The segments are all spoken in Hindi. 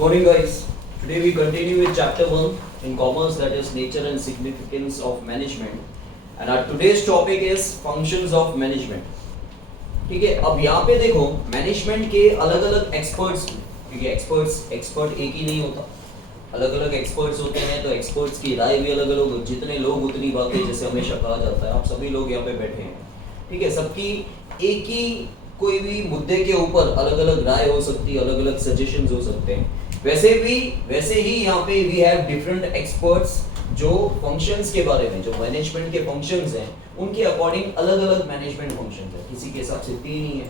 morning, guys. Today we continue with chapter 1 in commerce, that is nature and significance of management. And our today's topic is functions of management. ठीक है, अब यहाँ पे देखो मैनेजमेंट के अलग अलग एक्सपर्ट्स, क्योंकि एक्सपर्ट एक ही नहीं होता, अलग अलग एक्सपर्ट्स होते हैं, तो एक्सपर्ट्स की राय भी अलग अलग, जितने लोग उतनी बातें, जैसे हमेशा कहा जाता है। आप सभी लोग यहाँ पे बैठे हैं, ठीक है, सबकी एक ही कोई भी मुद्दे के ऊपर अलग अलग राय हो सकती है, अलग अलग सजेशंस हो सकते हैं। वैसे ही यहाँ पे वी हैव डिफरेंट एक्सपर्ट्स जो फंक्शंस के बारे में, जो मैनेजमेंट के फंक्शंस हैं, उनके अकॉर्डिंग अलग अलग मैनेजमेंट फंक्शंस है। किसी के हिसाब से 3 ही है,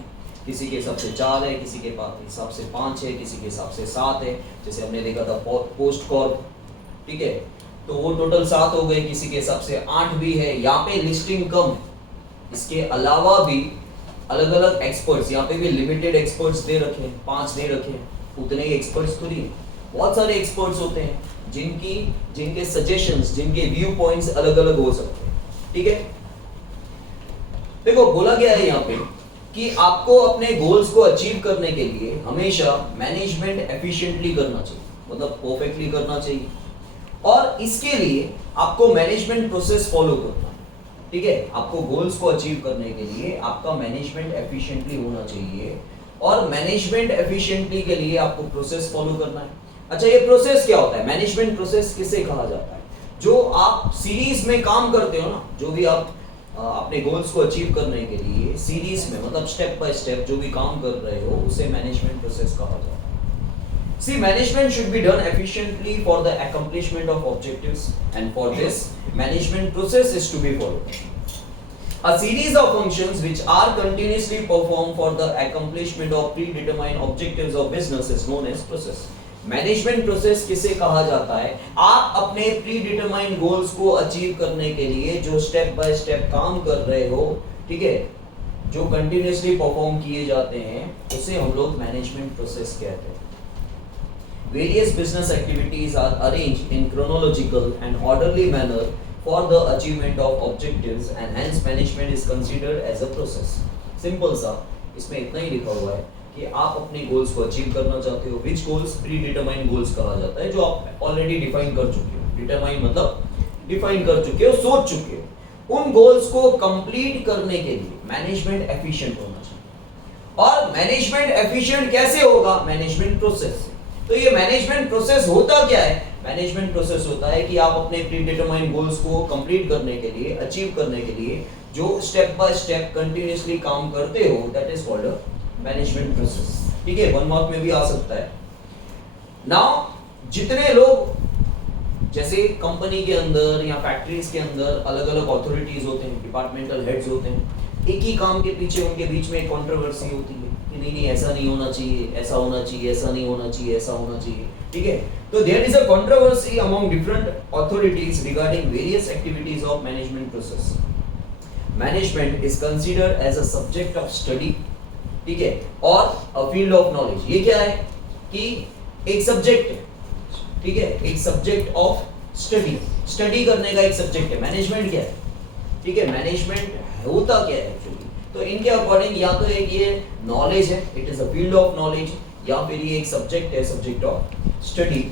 किसी के हिसाब से 4 है, किसी के हिसाब से 5 है, किसी के हिसाब से 7 है। जैसे हमने देखा था पोस्ट कॉर्प, ठीक है, तो वो टोटल 7 हो गए, किसी के हिसाब से 8 भी है। यहाँ पे लिस्टिंग कम, इसके अलावा भी अलग अलग एक्सपर्ट्स, यहाँ पे भी लिमिटेड एक्सपर्ट्स दे रखे हैं, 5 दे रखे हैं, उतने ही एक्सपर्ट्स थोड़ी है, बहुत सारे एक्सपर्ट्स होते हैं जिनके सजेशंस, जिनके व्यू पॉइंट्स अलग अलग हो सकते हैं, ठीक है। देखो बोला गया है यहाँ पे कि आपको अपने गोल्स को अचीव करने के लिए हमेशा मैनेजमेंट एफिशिएंटली करना चाहिए, मतलब परफेक्टली करना चाहिए, और इसके लिए आपको मैनेजमेंट प्रोसेस फॉलो करना है, ठीक है। आपको गोल्स को अचीव करने के लिए आपका मैनेजमेंट एफिशिएंटली होना चाहिए, और मैनेजमेंट एफिशिएंटली के लिए आपको प्रोसेस फॉलो करना है। अच्छा, ये प्रोसेस क्या होता है? मैनेजमेंट प्रोसेस किसे कहा जाता है? जो आप सीरीज में काम करते हो ना, जो भी आप अपने गोल्स को अचीव करने के लिए सीरीज में, मतलब स्टेप बाय स्टेप जो भी काम कर रहे हो, उसे मैनेजमेंट प्रोसेस कहा जाता है। See, management should be done efficiently for the accomplishment of objectives, and for this, management process is to be followed. A series of functions which are continuously performed for the accomplishment of predetermined objectives of business is known as process. Management process किसे कहा जाता है? आप अपने प्रीडिटरमाइंड गोल्स को अचीव करने के लिए जो स्टेप बाय स्टेप काम कर रहे हो, ठीक है, जो कंटिन्यूअसली परफॉर्म किए जाते हैं, उसे हम लोग मैनेजमेंट प्रोसेस कहते हैं। Various business activities are arranged in chronological and orderly manner for the achievement of objectives, and hence management is considered as a process. Simple सा इसमें इतना ही लिखा हुआ है कि आप अपने गोल्स को अचीव करना चाहते हो। विच गोल्स? प्री डिटरमाइंड गोल्स कहा जाता है, जो आप ऑलरेडी डिफाइन कर चुके हो। डिटरमाइन मतलब डिफाइन कर चुके हो, सोच चुके हो। उन गोल्स को कंप्लीट करने के लिए मैनेजमेंट एफिशिएंट होना चाहिए। और मैनेजमेंट एफिशिएंट कैसे होगा? मैनेजमेंट प्रोसेस से। तो ये मैनेजमेंट प्रोसेस होता क्या है? मैनेजमेंट प्रोसेस होता है कि आप अपने प्री डिटरमाइंड गोल्स को कंप्लीट करने के लिए, अचीव करने के लिए जो स्टेप बाय स्टेप कंटिन्यूअसली काम करते हो, that is called management process, ठीक है। 1 मार्क में भी आ सकता है। नाउ जितने लोग, जैसे कंपनी के अंदर या फैक्ट्रीज के अंदर अलग अलग अथॉरिटीज होते हैं, डिपार्टमेंटल हेड्स होते हैं, एक ही काम के पीछे उनके बीच में एक कंट्रोवर्सी होती है कि नहीं ऐसा नहीं होना चाहिए, ऐसा होना चाहिए, ऐसा नहीं होना चाहिए, ऐसा होना चाहिए, ठीक है। तो there is a controversy among different authorities regarding various activities of management process. Management is considered as a subject of study, ठीक है, और अ फील्ड ऑफ नॉलेज। ये क्या है कि एक सब्जेक्ट है, ठीक है, एक सब्जेक्ट ऑफ स्टडी, स्टडी करने का एक सब्जेक्ट है। मैनेजमेंट क्या है? ठीक है, मैनेजमेंट होता क्या है एक्चुअली? तो इनके अकॉर्डिंग या तो एक ये नॉलेज है, it is a field of knowledge, या फिर ये एक सब्जेक्ट है, subject of study.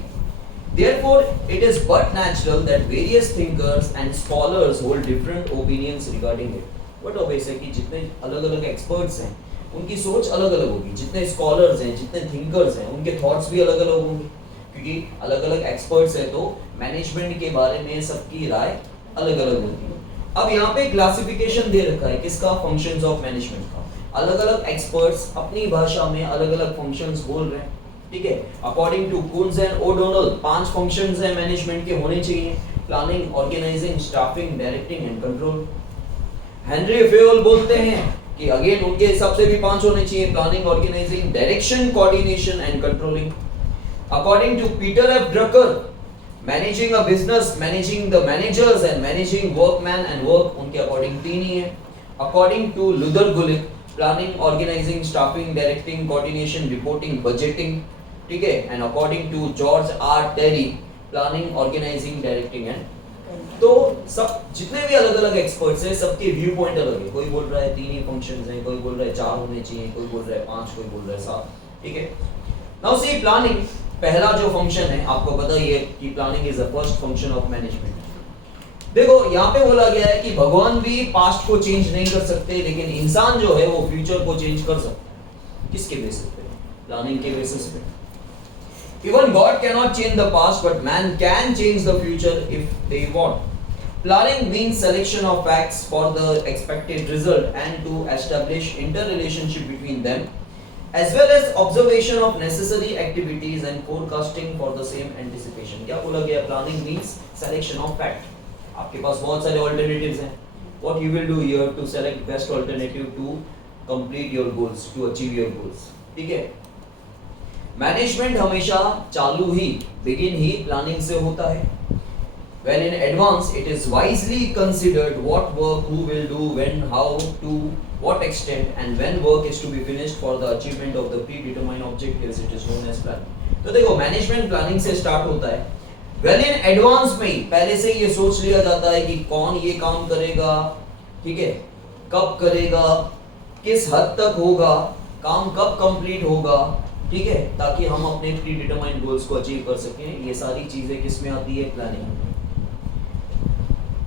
Therefore, it is but natural that various thinkers and scholars hold different opinions regarding it. But obviously कि जितने अलग अलग एक्सपर्ट्स हैं, उनकी सोच अलग अलग होगी। जितने स्कॉलर्स हैं, जितने थिंकर्स हैं, उनके थॉट्स भी अलग अलग होंगे, क्योंकि अलग अलग एक्सपर्ट्स हैं, तो मैनेजमेंट के बारे में सबकी राय अलग अलग होगी। अब यहाँ पे क्लासिफिकेशन दे रखा है किसका? फंक्शंस ऑफ मैनेजमेंट का। अलग अलग एक्सपर्ट्स अपनी भाषा में अलग अलग फंक्शंस बोल रहे हैं, ठीक है। According to Koontz and O'Donnell 5 functions हैं मैनेजमेंट के होने चाहिए: planning, organising, staffing, directing and control. Henri Fayol बोलते हैं कि अगेन उनके हिसाब से भी 5 होने चाहिए: planning, organising, direction, coordination and controlling. According to Peter F Drucker, managing a business, managing the managers and managing workman and work, उनके अकॉर्डिंग 3 ही है। According to Luther Gulick, planning, organising, staffing, directing, coordination, reporting, budgeting, ठीक है। And according to George R Terry, planning, organising, directing and. तो सब जितने भी अलग अलग एक्सपर्ट्स हैं, सबके व्यू पॉइंट अलग है। कोई बोल रहा है 3 ही फंक्शंस हैं, कोई बोल रहा है 4 होने चाहिए, कोई बोल रहा है 5, कोई बोल रहा है 7, ठीक है। नाउ सी प्लानिंग, पहला जो फंक्शन है आपको पता ही है कि planning is the first function of management. देखो यहाँ पे बोला गया है कि भगवान भी पास्ट को चेंज नहीं कर सकते, लेकिन इंसान जो है वो फ्यूचर को चेंज कर सकता है। किसके बेसिस पे? प्लानिंग के बेसिस पे। Even God cannot change the past, but man can change the future if they want. Planning means selection of facts for the expected result and to establish interrelationship between them, as well as observation of necessary activities and forecasting for the same anticipation. क्या बोला गया? Planning means selection of fact. आपके पास बहुत सारे alternatives हैं. What you will do? You have to select best alternative to complete your goals, to achieve your goals. ठीक है? मैनेजमेंट हमेशा चालू ही बिगिन ही प्लानिंग से होता है। When in advance, it is wisely considered what work, who will do, when, how, to what extent, and when work is to be finished for the achievement of the predetermined objectives. It is known as planning. तो देखो मैनेजमेंट प्लानिंग से स्टार्ट होता है। Well in advance में ही पहले से ये सोच लिया जाता है कि कौन ये काम करेगा, ठीक है, कब करेगा, किस हद तक होगा, काम कब कंप्लीट होगा, ठीक है, ताकि हम अपने प्री डिटरमाइंड गोल्स को अचीव कर सकें। ये सारी चीजें किस में आती है? Planning.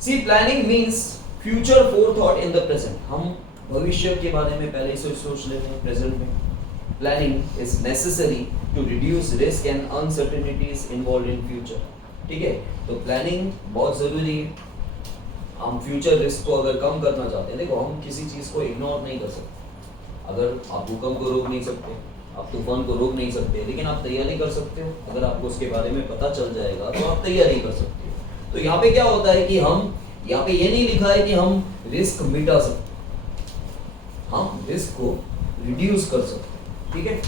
See planning means future forethought in the present. हम भविष्य के बारे में पहले से सोच लेते हैं प्रेजेंट में। Planning is necessary to reduce risk and uncertainties involved in future. ठीक है, तो प्लानिंग बहुत जरूरी है। हम फ्यूचर रिस्क को अगर कम करना चाहते हैं, देखो हम किसी चीज को इग्नोर नहीं कर सकते। अगर आप भूकंप को रोक नहीं सकते, आप तूफान को रोक नहीं सकते, लेकिन आप तैयारी कर सकते हो। अगर आपको उसके बारे में पता चल जाएगा तो आप तैयारी कर सकते हो। तो यहाँ पे क्या होता है कि हम यहाँ पे ये नहीं लिखा है कि हम रिस्क मिटा सकते, हम रिस्क को रिड्यूस कर सकते। ठीक है,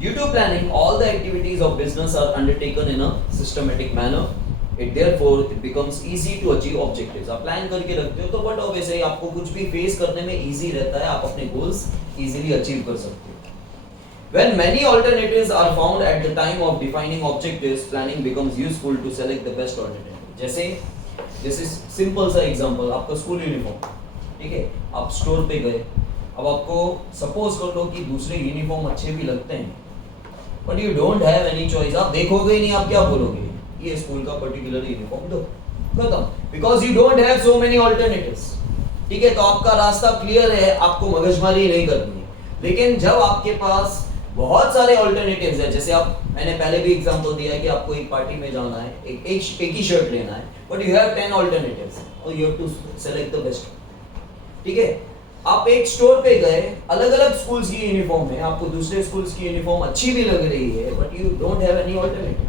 due to planning all the activities of business are undertaken in a systematic manner. It therefore it becomes easy to achieve objectives. आप प्लान करके रखते हो तो बट ऑब्वियसली आपको कुछ भी फेस करने में इजी रहता है, आप अपने गोल्स इजीली अचीव कर सकते हो। When many alternatives are found at the time of defining objectives, planning becomes useful to select the best alternative. जैसे सिंपल सा एग्जांपल, आपका स्कूल यूनिफॉर्म, ठीक है, आप स्टोर पे गए, अब आपको सपोज कर लो कि दूसरे यूनिफॉर्म अच्छे भी लगते हैं, but you don't have any choice. आप देखोगे ही नहीं, आप क्या बोलोगे? ये स्कूल का पर्टिकुलर यूनिफॉर्म दो, खत्म, because you don't have so many alternatives. ठीक है, तो आपका रास्ता क्लियर है, आपको मगजमारी नहीं करनी है। लेकिन जब आपके पास बहुत सारे ऑल्टरनेटिव्स है, जैसे आप, मैंने पहले भी एग्जांपल दिया है कि आपको एक पार्टी में जाना है, एक ही शर्ट लेना है, बट यू हैव 10 ऑल्टरनेटिव्स और you have to select the best. ठीक है, आप एक स्टोर पे गए, अलग अलग स्कूल्स की यूनिफॉर्म है, आपको दूसरे स्कूल्स की यूनिफॉर्म अच्छी भी लग रही है, but you don't have any alternative,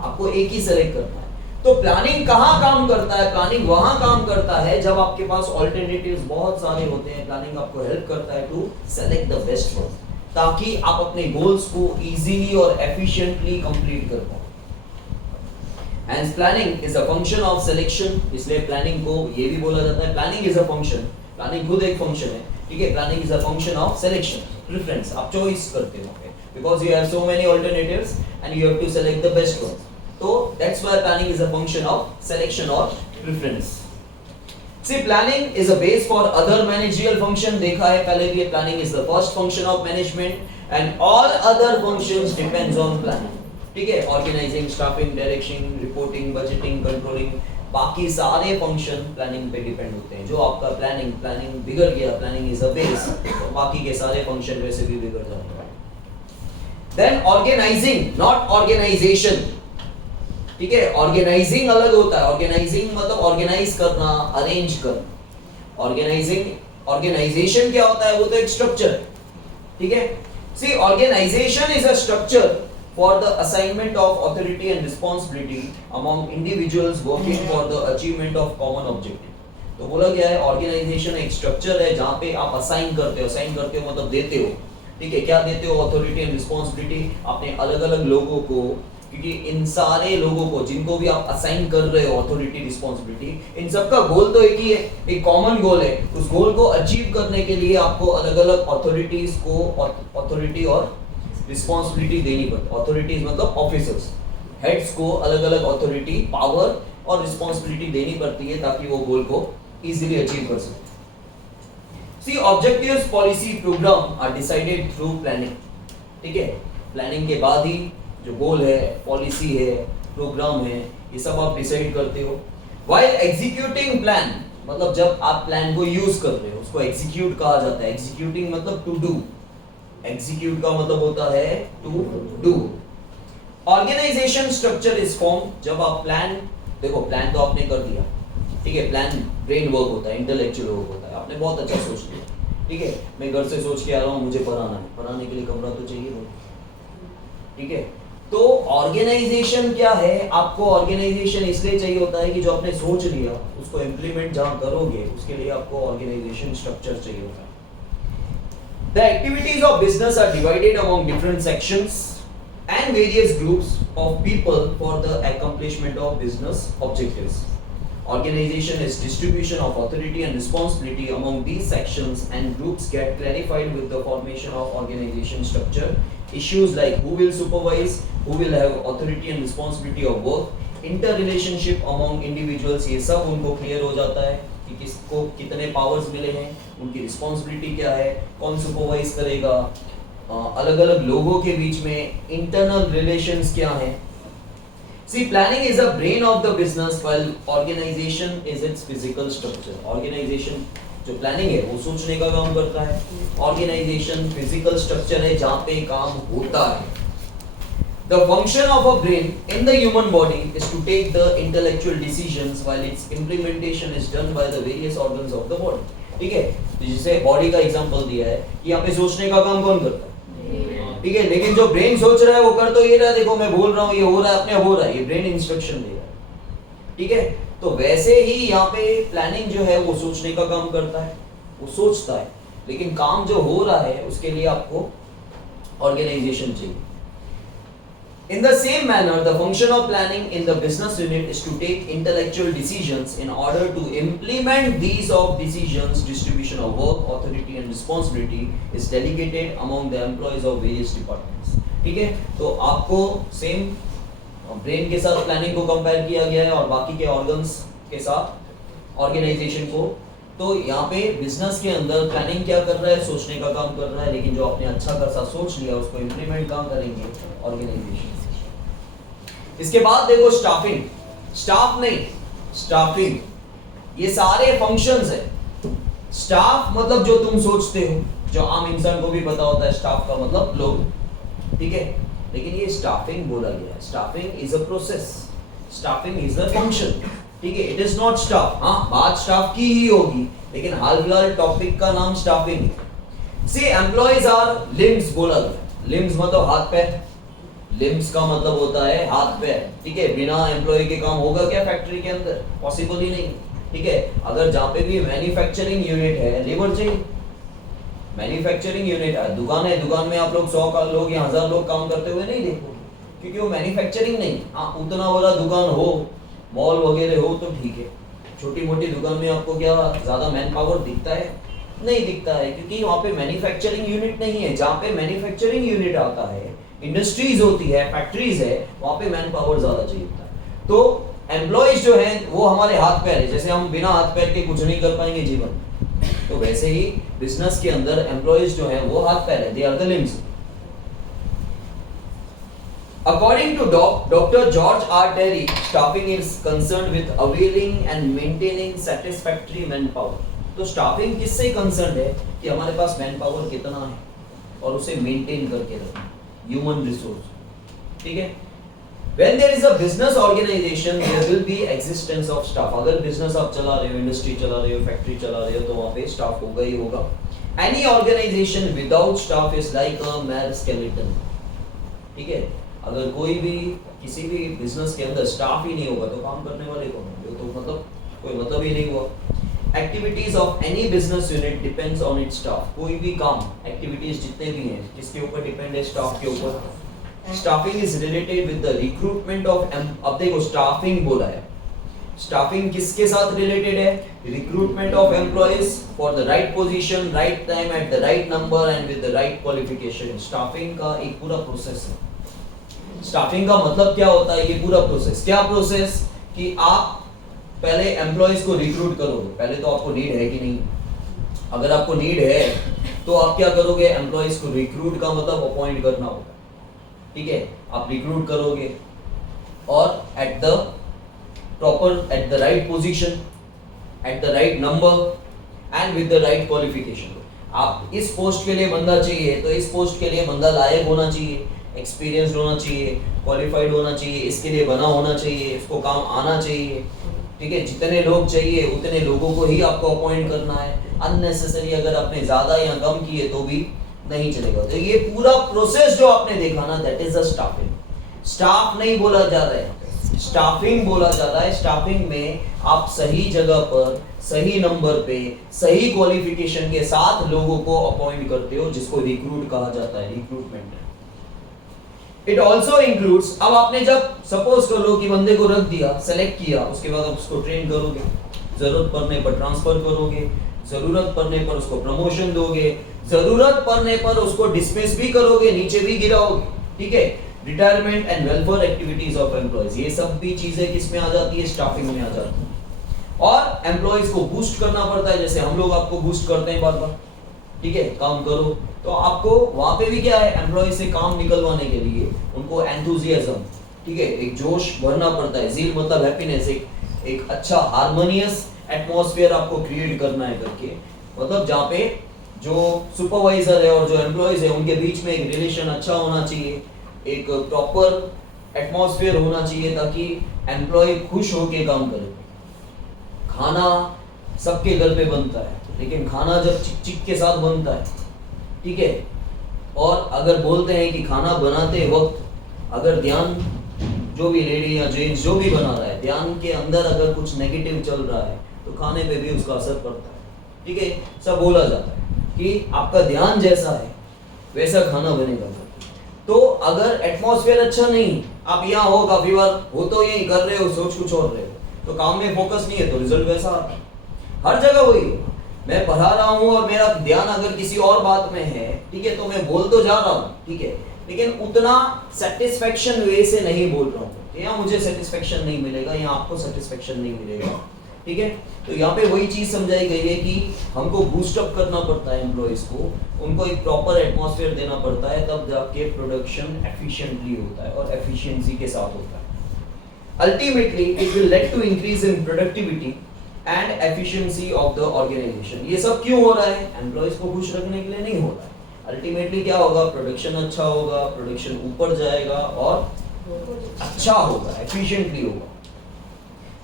आपको एक ही सेलेक्ट करना है। तो प्लानिंग कहाँ काम करता है? प्लानिंग वहां काम करता है जब आपके पास ऑल्टरनेटिव्स बहुत सारे होते हैं। प्लानिंग आपको हेल्प करता है to select the best one, ताकि आप अपने गोल्स को इजीली और एफिशिएंटली कंप्लीट कर पाओ। Hence planning is a function of selection, इसलिए प्लानिंग को ये भी बोला जाता है planning is a function, planning खुद एक फंक्शन है। ठीक है, planning is a function of selection, preference, आप चॉइस करते हो because you have so many alternatives and you have to select the best one. So that's why planning is a function of selection or preference. See, planning is a base for other managerial function. देखा है पहले भी, planning is the first function of management and all other functions depends on planning. ठीक है, organizing, staffing, direction, reporting, budgeting, controlling, बाकी सारे फंक्शन प्लानिंग पे डिपेंड होते हैं। जो आपका प्लानिंग बिगड़ गया, प्लानिंग इज अ बेस, तो बाकी के सारे फंक्शन वैसे भी बिगड़ जाएंगे। Then organizing, not organization. ठीक है, ऑर्गेनाइजिंग अलग होता है। ऑर्गेनाइजिंग मतलब ऑर्गेनाइज करना, अरेंज करना। ऑर्गेनाइजेशन क्या होता है? वो तो एक स्ट्रक्चर। ठीक है, see organisation is a structure for the assignment of authority and responsibility among individuals working for the achievement of common objective. तो बोला गया है ऑर्गेनाइजेशन एक स्ट्रक्चर है जहाँ पे आप असाइन करते हो मतलब देते हो। ठीक है, क्या देते हो? अथॉरिटी एंड रिस्पॉन्सिबिलिटी अपने अलग अलग लोगों को, क्योंकि इन सारे लोगों को जिनको भी आप असाइन कर रहे हो अथॉरिटी रिस्पॉन्सिबिलिटी, इन सबका गोल तो एक ही है, एक कॉमन गोल है। उस गोल को अचीव करने के लिए आपको अलग अलग अथॉरिटीज को अथॉरिटी और रिस्पॉन्सिबिलिटी देनी पड़ती है। अथॉरिटीज मतलब ऑफिसर्स, हेड्स को अलग अलग अथॉरिटी, पावर और रिस्पॉन्सिबिलिटी देनी पड़ती है ताकि वो गोल को इजीली अचीव कर सके। See, objectives, policy, program are decided through planning. ठीक है, प्लानिंग के बाद ही जो गोल है, पॉलिसी है, प्रोग्राम है, ये सब आप डिसाइड करते हो। व्हाइल एग्जीक्यूटिंग प्लान, मतलब जब आप प्लान को यूज कर रहे हो उसको एग्जीक्यूट कहा जाता है। एग्जीक्यूटिंग मतलब टू डू, एग्जीक्यूट का मतलब होता है to do. Organisation structure is form, जब आप प्लान, देखो प्लान तो आपने कर दिया, ठीक है, प्लान ब्रेन वर्क होता है, इंटेलेक्चुअल वर्क होता है, आपने बहुत अच्छा सोच लिया, ठीक है, मैं घर से सोच के आ रहा हूँ मुझे पढ़ाना है, पढ़ाने के लिए कमरा तो चाहिए वो, ठीक है। तो ऑर्गेनाइजेशन क्या है, आपको ऑर्गेनाइजेशन इसलिए चाहिए होता है कि जो आपने सोच लिया उसको इम्प्लीमेंट जहां करोगे उसके लिए आपको ऑर्गेनाइजेशन स्ट्रक्चर चाहिए होता है। The activities of business are divided among different sections and various groups of people for the accomplishment of business objectives. Organization is distribution of authority and responsibility among these sections, and groups get clarified with the formation of organization structure. Issues like who will supervise, who will have authority and responsibility of work, interrelationship among individuals, ये सब उनको clear हो जाता है कि किसको कितने पावर्स मिले हैं, उनकी रिस्पॉन्सिबिलिटी क्या है, कौन सुपरवाइज करेगा, अलग अलग लोगों के बीच में इंटरनल रिलेशंस क्या हैं। See, planning is the brain of the business while organization is its physical structure. Organization जो प्लानिंग है वो सोचने का काम करता है, ऑर्गेनाइजेशन फिजिकल स्ट्रक्चर है जहाँ पे काम होता है। The function of a brain in the human body is to take the intellectual decisions while its implementation is done by the various organs of the body. ठीक है, तो जिसे बॉडी का एग्जांपल दिया है कि यहाँ पे सोचने का काम कौन करता है, ठीक है, लेकिन जो ब्रेन सोच रहा है वो कर तो ये रहा है, देखो मैं बोल रहा हूँ ये हो रहा है, अपने हो रहा है, ये ब्रेन इंस्ट्रक्शन दे रहा है, ठीक है। तो वैसे ही यहाँ पे प्लानिंग जो है वो सोचने का काम करता है, वो सोचता है, लेकिन काम जो हो रहा है उसके लिए आपको ऑर्गेनाइजेशन चाहिए। In the same manner, the function of planning in the business unit is to take intellectual decisions. In order to implement these of decisions, distribution of work, authority and responsibility is delegated among the employees of various departments. ठीक है, तो आपको सेम ब्रेन के साथ प्लानिंग को कंपेयर किया गया है और बाकी के ऑर्गन्स के साथ ऑर्गेनाइजेशन को। तो यहाँ पे बिजनेस के अंदर प्लानिंग क्या कर रहा है, सोचने का काम कर रहा है, लेकिन जो आपने अच्छा खासा सोच लिया उसको इम्प्लीमेंट कहाँ करेंगे, ऑर्गेनाइजेशन। इसके बाद देखो स्टाफिंग, स्टाफ नहीं स्टाफिंग, ये सारे फंक्शंस है। स्टाफ मतलब जो तुम सोचते हो, जो आम इंसान को भी पता होता है स्टाफ का मतलब लोग, ठीक है, लेकिन ये स्टाफिंग बोला गया है। Staffing is a process, staffing is a function, ठीक है, इट इज नॉट स्टाफ। हाँ, बात स्टाफ की ही होगी, लेकिन हाल फिलहाल टॉपिक का नाम स्टाफिंग है। सी एम्प्लॉइज आर लिम्स बोला गया, लिम्स मतलब हाथ पैर, लिम्स का मतलब होता है हाथ पैर, ठीक है, बिना एम्प्लॉय के काम होगा क्या फैक्ट्री के अंदर, पॉसिबल ही नहीं, ठीक है। अगर जहाँ पे भी मैन्युफैक्चरिंग यूनिट है, लेबर चाहिए, मैन्युफैक्चरिंग यूनिट है, दुकान है, दुकान में आप लोग 100 लोग या 1000 लोग काम करते हुए नहीं देखोगे, क्योंकि वो मैन्युफैक्चरिंग नहीं। हाँ, उतना बड़ा दुकान हो, मॉल वगैरह हो तो ठीक है, छोटी मोटी दुकान में आपको क्या ज्यादा मैन पावर दिखता है, नहीं दिखता है, क्योंकि वहाँ पे मैन्युफैक्चरिंग यूनिट नहीं है। जहाँ पे मैन्युफैक्चरिंग यूनिट आता है, इंडस्ट्रीज होती है, फैक्ट्रीज है, वहाँ पे मैन पावर ज्यादा चाहिए होता है। तो एम्प्लॉइज जो है वो हमारे हाथ पैर है, जैसे हम बिना हाथ पैर के कुछ नहीं कर पाएंगे जीवन, तो वैसे ही बिजनेस के अंदर एम्प्लॉइज जो है वो हाथ पैर है, they are the limbs. According to Dr. George R. Terry, staffing is concerned with availing and maintaining satisfactory manpower. तो स्टाफिंग किससे कंसर्न है कि हमारे पास मैन पावर कितना है और उसे मेंटेन करके रखना, ह्यूमन रिसोर्स, ठीक है। When there is a business organization, there will be existence of staff. अगर बिजनेस आप चला रहे हो, इंडस्ट्री चला रहे हो, फैक्ट्री चला रहे हो, तो वहाँ पे स्टाफ होगा ही होगा। Any organization without staff is like a mere skeleton, ठीक है। अगर कोई भी किसी भी बिजनेस के अंदर स्टाफ ही नहीं होगा तो काम करने वाले कौन होंगे, तो मतलब कोई मतलब ही नहीं हुआ। Activities of any business unit depends on it's staff. कोई भी काम, एक्टिविटीज जितने भी हैं, किसके ऊपर डिपेंड है, स्टाफ के ऊपर। Staffing is related with the recruitment of, अब देखो स्टाफिंग बोला है, स्टाफिंग किसके साथ रिलेटेड है, recruitment of employees for the right position, right time, at the right number and with the right qualification. Staffing का एक पूरा प्रोसेस है। स्टाफिंग का मतलब क्या होता है, ये पूरा प्रोसेस। क्या प्रोसेस, कि आप पहले एम्प्लॉइज को रिक्रूट करोगे, पहले तो आपको नीड है कि नहीं, अगर आपको नीड है तो आप क्या करोगे, एम्प्लॉइज को रिक्रूट का मतलब अपॉइंट करना होगा, ठीक है, आप रिक्रूट करोगे और at the right position, at the right number and with the right qualification. आप इस पोस्ट के लिए बंदा चाहिए तो इस पोस्ट के लिए बंदा लायक होना चाहिए, एक्सपीरियंस्ड होना चाहिए, क्वालिफाइड होना चाहिए, इसके लिए बना होना चाहिए, इसको काम आना चाहिए। ठीक है, जितने लोग चाहिए उतने लोगों को ही आपको अपॉइंट करना है। अननेसेसरी अगर आपने ज्यादा या कम किए तो भी नहीं चलेगा। तो ये पूरा प्रोसेस जो आपने देखा ना, that is a staffing. Staff नहीं बोला जा रहा है, स्टाफिंग बोला जा रहा है। स्टाफिंग में आप सही जगह पर, सही नंबर पे, सही क्वालिफिकेशन के साथ लोगों को अपॉइंट करते हो, जिसको रिक्रूट कहा जाता है, रिक्रूटमेंट। इट ऑल्सो इंक्लूड्स, अब आपने जब सपोज कर लो कि बंदे को रख दिया, सेलेक्ट किया, उसके बाद आप उसको ट्रेन करोगे, जरूरत पड़ने पर ट्रांसफर करोगे, जरूरत पड़ने पर उसको प्रमोशन दोगे, जरूरत पड़ने पर उसको डिसमिस भी करोगे, नीचे भी गिराओगे। ठीक है, retirement and welfare activities of employees, ये सब भी चीजें किसमें आ जाती है, स्टाफिंग में आ जाती है। और एम्प्लॉयज को बूस्ट करना पड़ता है, जैसे हम लोग आपको बूस्ट करते हैं बार बार, ठीक है, काम करो, तो आपको वहां पे भी क्या है, एम्प्लॉय से काम निकलवाने के लिए उनको एंथुजियाज्म, ठीक है, एक जोश भरना पड़ता है। ज़ील मतलब हैप्पीनेस, एक अच्छा हार्मोनियस एटमॉस्फेयर आपको क्रिएट करना है करके, मतलब जहाँ पे जो सुपरवाइजर है और जो एम्प्लॉयज है उनके बीच में एक रिलेशन अच्छा होना चाहिए, एक प्रॉपर एटमॉस्फेयर होना चाहिए ताकि एम्प्लॉय खुश होके काम करे। खाना सबके घर पे बनता है, लेकिन खाना जब चिक चिक के साथ बनता है, ठीक है, और अगर बोलते हैं कि खाना बनाते वक्त अगर ध्यान, जो भी लेडी या जेंट्स जो भी बना रहा है, ध्यान के अंदर अगर कुछ नेगेटिव चल रहा है तो खाने पे भी उसका असर पड़ता है। ठीक है, सब बोला जाता है कि आपका ध्यान जैसा है वैसा खाना बनेगा। तो अगर एटमॉस्फेयर अच्छा नहीं, आप यहाँ हो काफी बार हो तो यही कर रहे हो, सोच कुछ और रहे हो, तो काम में फोकस नहीं है तो रिजल्ट वैसा आता है। हर जगह वही है, मैं पढ़ा रहा हूँ और मेरा ध्यान अगर किसी और बात में है, ठीक है, तो मैं बोल तो जा रहा हूँ, ठीक है, लेकिन उतना सेटिस्फेक्शन वे से नहीं बोल रहा हूँ, तो यहाँ मुझे सेटिस्फेक्शन नहीं मिलेगा, यहाँ आपको सेटिस्फेक्शन नहीं मिलेगा। ठीक है, तो यहाँ पे वही चीज समझाई गई है कि हमको बूस्टअप करना पड़ता है एम्प्लॉइज को, उनको एक प्रॉपर एटमॉस्फेयर देना पड़ता है, तब जाके प्रोडक्शन एफिशिएंटली होता है और एफिशिएंसी के साथ होता है। Ultimately it will lead to increase in productivity and efficiency of the organisation. ये सब क्यों हो रहा है, एम्प्लॉइज को खुश रखने के लिए नहीं हो रहा है। अल्टीमेटली क्या होगा, प्रोडक्शन अच्छा होगा, प्रोडक्शन ऊपर जाएगा और अच्छा होगा, एफिशिएंटली होगा।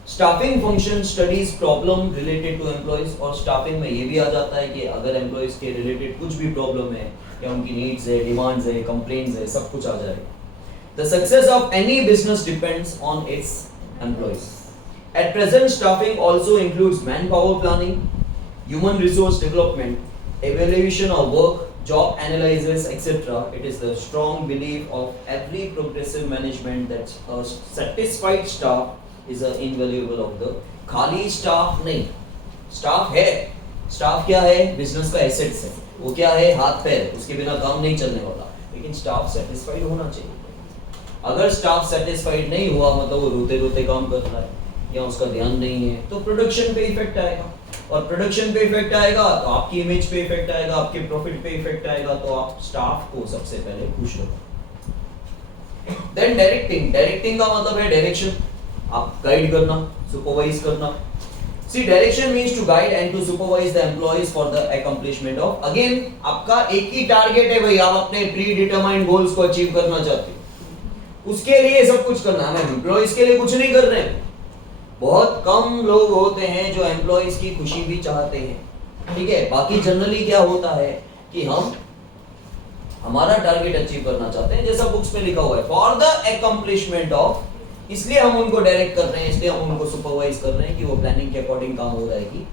Staffing function studies problem related to employees, और स्टाफिंग में ये भी आ जाता है कि अगर एम्प्लॉइज के रिलेटेड कुछ भी प्रॉब्लम है या उनकी नीड्स है, डिमांड्स है, कंप्लेंट्स है, सब कुछ आ जाएगा। The success of any business depends on it's employees. At present, staffing also includes manpower planning, human resource development, evaluation of work, job analysis, etc. It is the strong belief of every progressive management that a satisfied staff is an invaluable of the खाली staff नहीं, staff है, staff क्या है, business का assets है, वो क्या है, हाथ पैर, उसके बिना काम नहीं चलने वाला, लेकिन staff satisfied होना चाहिए। अगर staff satisfied नहीं हुआ, मतलब वो रोते रोते काम कर रहा है या उसका ध्यान नहीं है, तो प्रोडक्शन पे इफेक्ट आएगा, और प्रोडक्शन पे इफेक्ट आएगा तो आपकी इमेज पे इफेक्ट आएगा, आपके प्रॉफिट पे इफेक्ट आएगा। तो आप स्टाफ को सबसे पहले खुश रखो। देन डायरेक्टिंग, डायरेक्टिंग का मतलब है डायरेक्शन, आप गाइड करना, सुपरवाइज करना। See direction means to guide and to supervise the employees for the accomplishment of, again आपका एक ही टारगेट है भाई, आप अपने प्री डिटरमाइंड गोल्स को अचीव करना चाहते हो, उसके लिए सब कुछ करना है। एम्प्लॉइज के लिए कुछ नहीं कर रहे हैं। बहुत कम लोग होते हैं जो एम्प्लॉइज की खुशी भी चाहते हैं, ठीक है। बाकी जनरली क्या होता है कि हम हमारा टारगेट अचीव करना चाहते हैं, जैसा बुक्स में लिखा हुआ है, फॉर द अकम्प्लिशमेंट ऑफ, इसलिए हम उनको डायरेक्ट कर रहे हैं, इसलिए हम उनको सुपरवाइज कर रहे हैं कि वो प्लानिंग के अकॉर्डिंग काम हो रहा है कि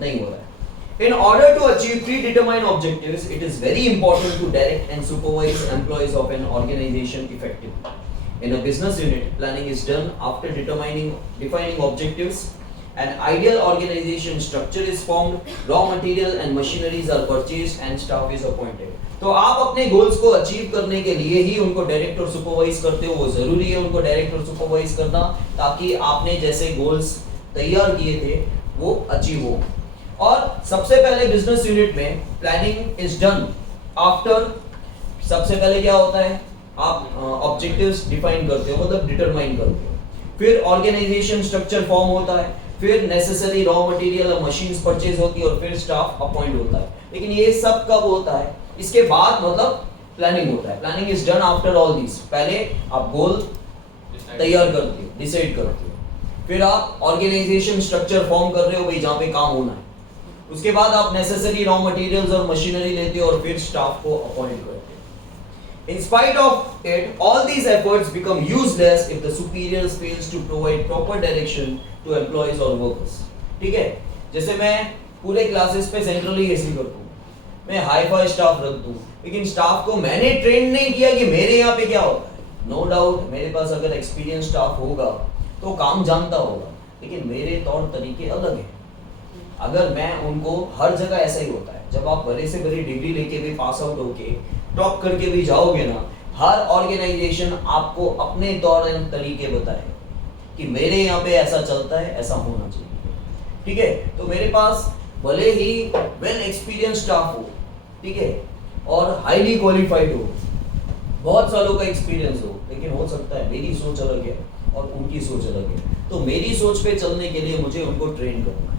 नहीं हो रहा है। In order to achieve predetermined objectives, it is very important to direct and supervise employees of an organization effectively. In a business unit, planning is done after defining objectives. An ideal organization structure is formed, raw material and machineries are purchased, and staff is appointed. तो आप अपने गोल्स को अचीव करने के लिए ही उनको डायरेक्ट और सुपरवाइज करते हो, वो जरूरी है उनको डायरेक्ट और सुपरवाइज करना, ताकि आपने जैसे गोल्स तैयार किए थे वो अचीव हो। और सबसे पहले बिजनेस यूनिट में प्लानिंग इज डन आफ्टर, सबसे पहले क्या होता है, आप ऑब्जेक्टिव्स डिफाइन करते हो, मतलब डिटरमाइन करते हो। फिर ऑर्गेनाइजेशन स्ट्रक्चर फॉर्म होता है, फिर नेसेसरी रॉ मटेरियल और मशीन्स परचेज होती है, और फिर स्टाफ अपॉइंट होता है। लेकिन ये सब कब होता है? इसके बाद मतलब प्लानिंग होता है। Planning is done after all this. पहले आप गोल तैयार करते हो, डिसाइड करते हो, फिर आप ऑर्गेनाइजेशन स्ट्रक्चर फॉर्म कर रहे हो भाई जहाँ पे काम होना है, उसके बाद आप नेसेसरी रॉ मटेरियल्स और मशीनरी लेते हो, और फिर स्टाफ को अपॉइंट करते हो। In spite of it, all these efforts become useless if the superiors fails to provide proper direction to employees or workers. ठीक है, जैसे मैं पूरे क्लासेस पे सेंट्रली एसी कर दूं, मैं हाई फाई स्टाफ रख दूं, लेकिन स्टाफ को मैंने ट्रेन नहीं किया कि मेरे यहाँ पे क्या होता है। नो डाउट मेरे पास अगर एक्सपीरियंस स्टाफ होगा तो काम जानता होगा, लेकिन मेरे तौर तरीके अलग हैं। अगर मैं उनको, हर जगह ऐसा ही होता है, जब आप बड़े से बड़ी डिग्री लेके भी पास आउट होके टॉप करके भी जाओगे ना, हर ऑर्गेनाइजेशन आपको अपने तौर तरीके बताएगा कि मेरे यहाँ पे ऐसा चलता है, ऐसा होना चाहिए। ठीक है, तो मेरे पास भले ही वेल एक्सपीरियंस स्टाफ हो, ठीक है, और हाईली क्वालिफाइड हो, बहुत सालों का एक्सपीरियंस हो, लेकिन हो सकता है मेरी सोच अलग है और उनकी सोच अलग है। तो मेरी सोच पे चलने के लिए मुझे उनको ट्रेन करना है।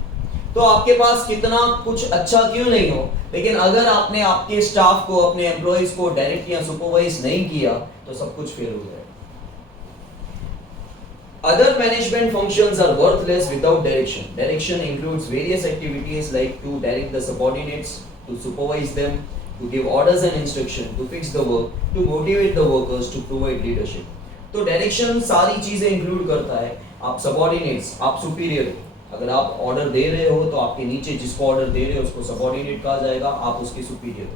तो आपके पास कितना कुछ अच्छा क्यों नहीं हो, लेकिन अगर आपने आपके स्टाफ को, अपने एम्प्लॉइज को डायरेक्ट या सुपरवाइज नहीं किया तो सब कुछ फेल हो जाएगा। Other management functions are worthless without direction. Direction includes various activities like to direct the subordinates, to supervise them, to give orders and instruction, to fix the work, to motivate the workers, to provide leadership. तो डायरेक्शन सारी चीजें इंक्लूड करता है। आप सबॉर्डिनेट्स, आप सुपीरियर, अगर आप ऑर्डर दे रहे हो तो आपके नीचे जिसको ऑर्डर दे रहे हो उसको सबॉर्डिनेट कहा जाएगा, आप उसके सुपीरियर हो।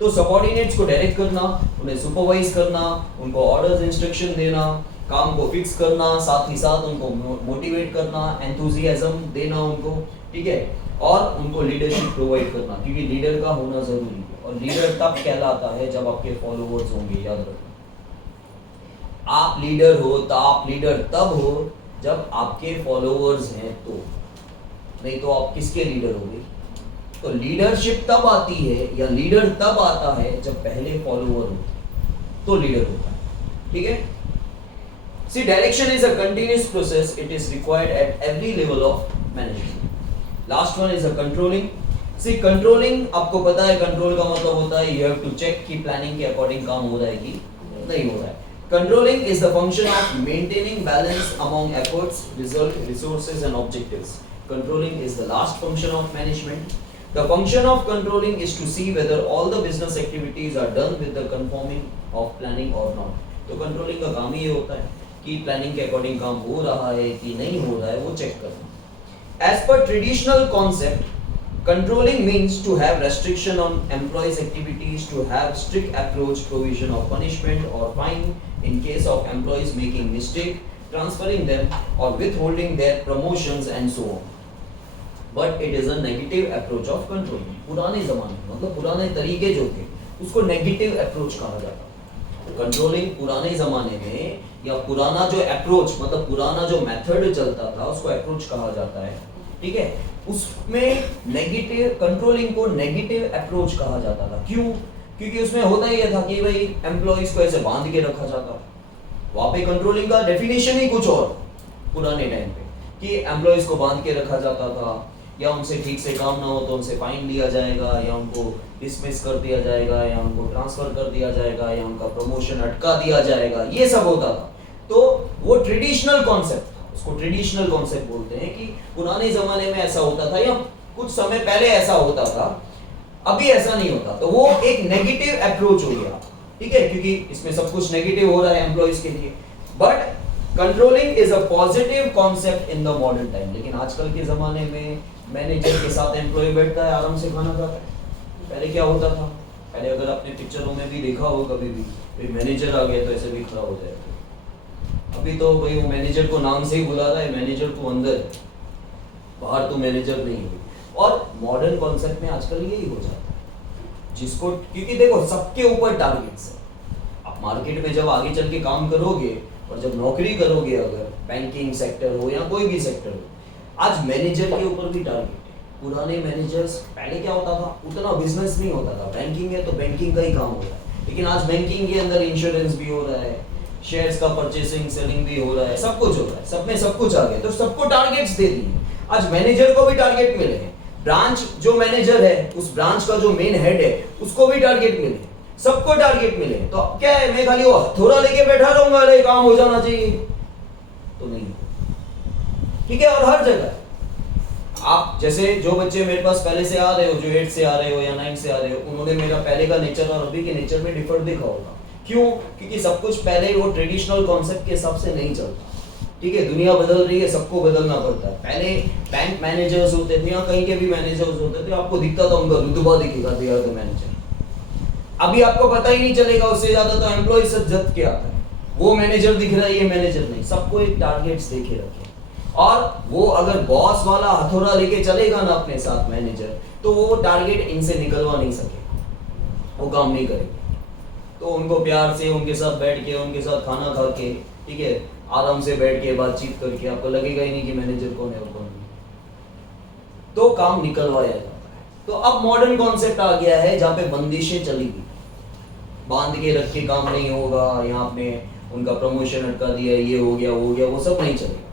तो सबॉर्डिनेट्स को डायरेक्ट करना, उन्हें सुपरवाइज करना, उनको ऑर्डर्स इंस्ट्रक्शन देना, काम को फिक्स करना, साथ ही साथ उनको मोटिवेट करना, एंथुजियाज्म देना उनको, ठीक है, और उनको लीडरशिप प्रोवाइड करना, क्योंकि लीडर का होना जरूरी है। और लीडर तब कहलाता है जब आपके फॉलोवर्स होंगे, याद रखना। आप लीडर हो तो आप लीडर तब हो जब आपके फॉलोवर्स हैं, तो नहीं तो आप किसके लीडर होगे? तो लीडरशिप तब आती है या लीडर तब आता है जब पहले फॉलोवर होते, तो लीडर होता है। ठीक है, see direction is a continuous process, it is required at every level of management. Last one is a controlling. See controlling, आपको पता है कंट्रोल का मतलब होता है यू हैव टू चेक कि प्लानिंग के अकॉर्डिंग काम हो रहा है कि नहीं हो रहा है। Controlling is the function of maintaining balance among efforts, resources and objectives. Controlling is the last function of management. The function of controlling is to see whether all the business activities are done with the conforming of planning or not. तो controlling का काम ये होता है कि planning के according काम हो रहा है कि नहीं हो रहा है, वो check करना। As per traditional concept, controlling means to have restriction on employees' activities, to have strict approach, provision of punishment or fine in case of employees making mistake, transferring them or withholding their promotions and so on. But it is a negative approach of controlling. पुराने ज़माने में, मतलब पुराने तरीके जो थे, उसको negative approach कहा जाता। कंट्रोलिंग पुराने ज़माने में, या पुराना जो अप्रोच, मतलब पुराना जो मेथड चलता था, उसको अप्रोच कहा जाता है। ठीक है, उसमें नेगेटिव, कंट्रोलिंग को नेगेटिव अप्रोच कहा जाता था। क्यों? क्योंकि उसमें होता ही था कि भाई एम्प्लॉइज को ऐसे बांध के रखा जाता। वहाँ पे कंट्रोलिंग का डेफिनेशन ही कुछ और पुराने टाइम पे, कि एम्प्लॉइज को बांध के रखा जाता था, या उनसे ठीक से काम ना हो तो उनसे फाइन लिया जाएगा, या उनको डिसमिस कर दिया जाएगा, या उनको ट्रांसफर कर दिया जाएगा, या उनका प्रमोशन अटका दिया जाएगा, ये सब होता था। तो वो ट्रेडिशनल कॉन्सेप्ट, उसको ट्रेडिशनल कॉन्सेप्ट बोलते हैं कि पुराने जमाने में ऐसा होता था, या कुछ समय पहले ऐसा होता था, अभी ऐसा नहीं होता। तो वो एक नेगेटिव अप्रोच हो गया। ठीक है, क्योंकि इसमें सब कुछ नेगेटिव हो रहा है एम्प्लॉइज के लिए। But controlling is a positive concept in the modern time. लेकिन आजकल के जमाने में मैनेजर के साथ एम्प्लॉय बैठता है, आराम से खाना खाता है। पहले क्या होता था? पहले अगर आपने पिक्चरों में भी देखा हो कभी भी मैनेजर आ गया तो ऐसे भी खड़ा हो जाएगा। अभी तो भाई वो मैनेजर को नाम से ही बुला रहा है, मैनेजर तो अंदर, बाहर तो मैनेजर नहीं है। और मॉडर्न कॉन्सेप्ट में आजकल यही हो जाता है, जिसको, क्योंकि देखो सबके ऊपर टारगेट्स है। आप मार्केट में जब आगे चल के काम करोगे और जब नौकरी करोगे, अगर बैंकिंग सेक्टर हो या कोई भी सेक्टर हो, आज मैनेजर के ऊपर भी टारगेट है। पुराने मैनेजर्स, पहले क्या होता था, उतना बिजनेस नहीं होता था, बैंकिंग है तो बैंकिंग का ही काम होता है, लेकिन आज बैंकिंग के अंदर इंश्योरेंस भी हो रहा है, शेयर्स का परचेसिंग सेलिंग भी हो रहा है, सब कुछ हो रहा है, सब में सब कुछ आ गया, तो सबको टारगेट्स दे दिए। आज मैनेजर को भी टारगेट मिले हैं, ब्रांच जो मैनेजर है उस ब्रांच का जो मेन हेड है उसको भी टारगेट मिले, सबको टारगेट मिले। तो अब क्या है, मैं खाली वो हथौड़ा लेके बैठा रहूंगा, अरे काम हो जाना चाहिए, तो नहीं, ठीक है। और हर जगह आप जैसे जो बच्चे मेरे पास पहले से आ रहे हो, जो 8 से आ रहे हो या 9 से आ रहे हो, उन्होंने मेरा पहले का नेचर और अभी के नेचर में डिफर देखा होगा। क्यों? क्योंकि सब कुछ पहले वो ट्रेडिशनल कॉन्सेप्ट के हिसाब से नहीं चलता, ठीक है। दुनिया बदल रही है, सबको बदलना पड़ता है। पहले बैंक मैनेजर्स होते थे या कहीं के भी मैनेजर्स होते थे, आपको दिखता था उनका रुतबा दिखेगा, दे आर द मैनेजर। अभी आपको पता ही नहीं चलेगा, उससे ज्यादा तो एम्प्लॉय से जद के आता है, वो मैनेजर दिख रहा है, ये मैनेजर नहीं। सबको एक टारगेट्स देके रखे, और वो अगर बॉस वाला हथौड़ा लेके चलेगा ना अपने साथ मैनेजर, तो वो टारगेट इनसे निकलवा नहीं सके, वो काम नहीं करेंगे। तो उनको प्यार से उनके साथ बैठ के, उनके साथ खाना खा के, ठीक है, आराम से बैठ के बातचीत करके, आपको लगेगा ही नहीं कि मैनेजर कौन है और कौन नहीं, तो काम निकलवाया जाता है। तो अब मॉडर्न कॉन्सेप्ट आ गया है जहाँ पे बंदिशें चली गई, बांध के रख के काम नहीं होगा, यहाँ आपने उनका प्रमोशन अटका दिया, ये हो गया वो हो गया, वो सब नहीं चलेगा।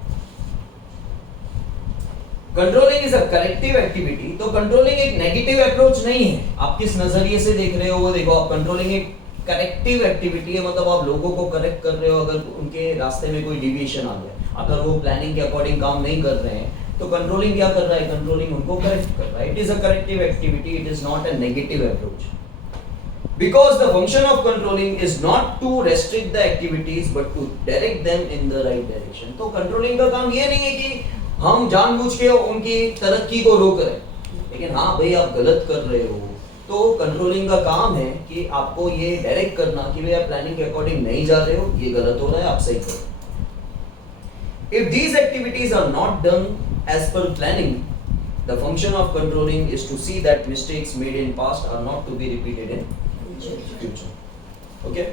Controlling is a corrective activity, तो कंट्रोलिंग एक नेगेटिव अप्रोच नहीं है। आप किस नजरिए से देख रहे हो वो देखो। आप कंट्रोलिंग एक करेक्टिव एक्टिविटी है, मतलब आप लोगों को करेक्ट कर रहे हो अगर उनके रास्ते में कोई डिविएशन आ गया, अगर वो प्लानिंग के अकॉर्डिंग काम नहीं कर रहे हैं, तो कंट्रोलिंग क्या कर रहा है? कंट्रोलिंग उनको करेक्ट कर रहा है। It is a corrective activity, it is not a negative approach. Because the function of controlling is not to restrict the activities but to direct them in the right direction. तो controlling का काम ये नहीं है कि हम जानबूझ के उनकी तरक्की को रोक रहे हैं, लेकिन हाँ भाई आप गलत कर रहे हो, तो कंट्रोलिंग का काम है कि आपको ये डायरेक्ट करना कि भाई आप प्लानिंग के अकॉर्डिंग नहीं जा रहे हो, ये गलत हो रहा है, आप सही करो। If these activities are not done as per planning, the function of controlling is to see that mistakes made in past are not to be repeated in future. Okay?